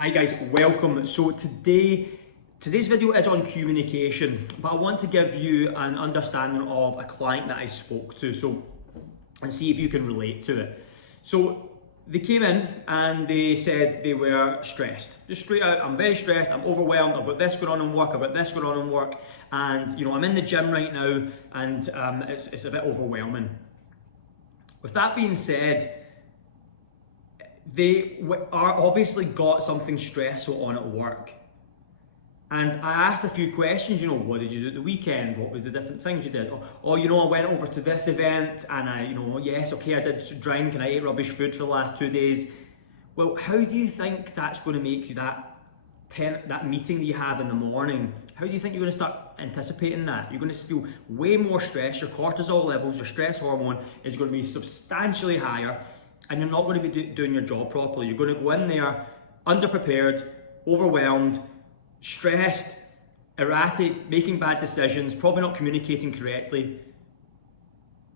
Hi guys, welcome. So today's video is on communication, but I want to give you an understanding of a client that I spoke to, and see if you can relate to it. So they came in and they said they were stressed. Just straight out, I'm very stressed, I'm overwhelmed, I've got this going on in work, I've got this going on in work, and I'm in the gym right now, and it's a bit overwhelming. With that being said, they are obviously got something stressful on at work. And I asked a few questions, what did you do at the weekend? What was the different things you did? I went over to this event and yes, okay, I did drink and I ate rubbish food for the last 2 days. Well, how do you think that's going to make you that meeting that you have in the morning? How do you think you're going to start anticipating that? You're going to feel way more stress. Your cortisol levels, your stress hormone is going to be substantially higher, and you're not going to be doing your job properly. You're going to go in there underprepared, overwhelmed, stressed, erratic, making bad decisions, probably not communicating correctly.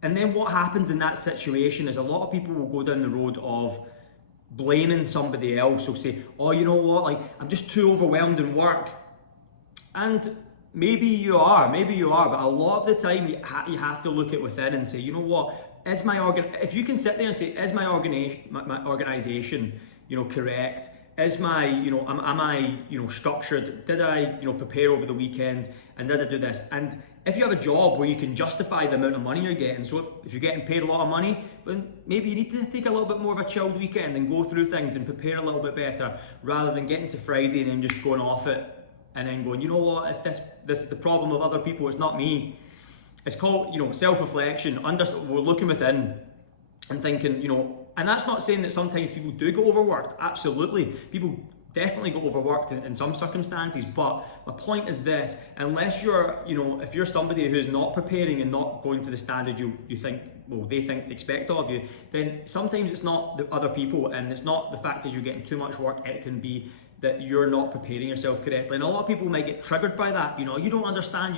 And then what happens in that situation is a lot of people will go down the road of blaming somebody else. They'll say, oh, you know what, I'm just too overwhelmed in work. And maybe you are, but a lot of the time you have to look at within and say, you know what, if you can sit there and say, is my organization, correct? Is my, am I, structured? Did I, prepare over the weekend? And did I do this? And if you have a job where you can justify the amount of money you're getting, so if you're getting paid a lot of money, then maybe you need to take a little bit more of a chilled weekend and go through things and prepare a little bit better, rather than getting to Friday and then just going off it and then going, you know what, this is the problem of other people, it's not me. It's called, self-reflection. We're looking within and thinking, and that's not saying that sometimes people do go overworked. Absolutely. People definitely go overworked in some circumstances. But my point is this: unless you're, if you're somebody who's not preparing and not going to the standard you think, they expect of you, then sometimes it's not the other people, and it's not the fact that you're getting too much work. It can be that you're not preparing yourself correctly. And a lot of people might get triggered by that. You don't understand.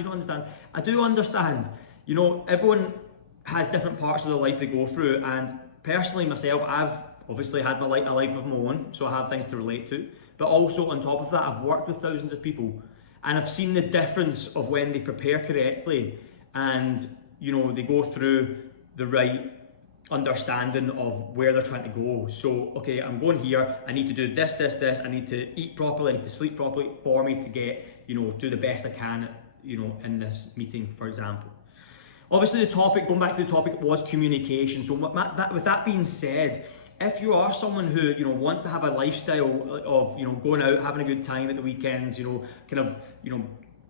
I do understand. Everyone has different parts of their life they go through. And personally, myself, I've obviously had a life of my own, so I have things to relate to. But also on top of that, I've worked with thousands of people, and I've seen the difference of when they prepare correctly and, they go through the right understanding of where they're trying to go. So, okay, I'm going here, I need to do this, I need to eat properly, I need to sleep properly for me to get, do the best I can, in this meeting, for example. Obviously going back to the topic was communication. So with that being said, if you are someone who, wants to have a lifestyle of, going out, having a good time at the weekends,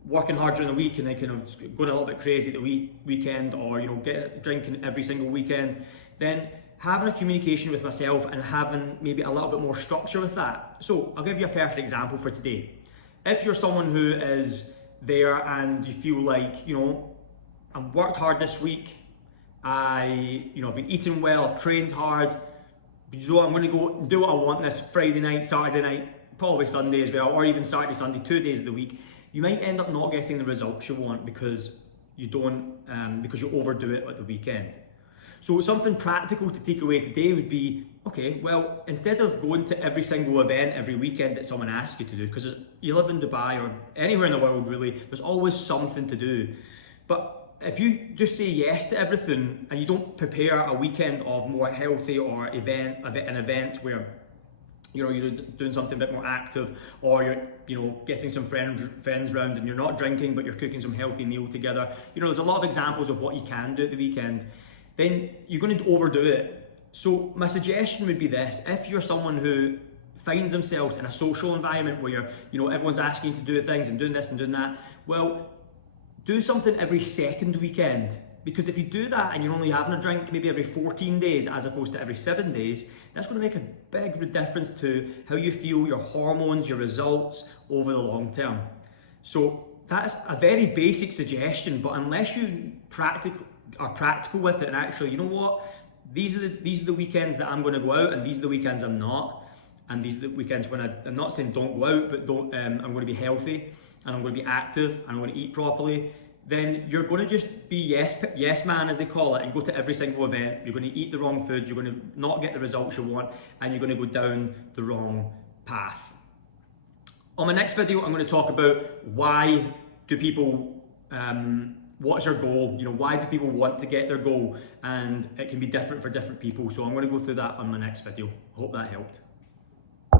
working hard during the week and then kind of going a little bit crazy at the weekend, or, drinking every single weekend, then having a communication with myself and having maybe a little bit more structure with that. So I'll give you a perfect example for today. If you're someone who is there and you feel like, I've worked hard this week, I've been eating well, I've trained hard, but I'm going to go and do what I want this Friday night, Saturday night, probably Sunday as well, or even Saturday, Sunday, 2 days of the week, you might end up not getting the results you want because you overdo it at the weekend. So something practical to take away today would be, okay, well, instead of going to every single event every weekend that someone asks you to do, because you live in Dubai or anywhere in the world really, there's always something to do. But if you just say yes to everything and you don't prepare a weekend of more healthy or an event where you're doing something a bit more active, or you're getting some friends round and you're not drinking but you're cooking some healthy meal together, there's a lot of examples of what you can do at the weekend, then you're going to overdo it. So my suggestion would be this: if you're someone who finds themselves in a social environment where everyone's asking you to do things and doing this and doing that, well, do something every second weekend. Because if you do that and you're only having a drink maybe every 14 days as opposed to every 7 days, that's going to make a big difference to how you feel, your hormones, your results over the long term. So that's a very basic suggestion, but unless you are practical with it and actually, these are the weekends that I'm going to go out, and these are the weekends I'm not, and these are the weekends when I'm not saying don't go out, but I'm going to be healthy, and I'm going to be active, and I'm going to eat properly, then you're going to just be yes man, as they call it, and go to every single event. You're going to eat the wrong food, you're going to not get the results you want, and you're going to go down the wrong path. On my next video, I'm going to talk about why do people, what's your goal? You know, why do people want to get their goal? And it can be different for different people. So I'm going to go through that on my next video. Hope that helped.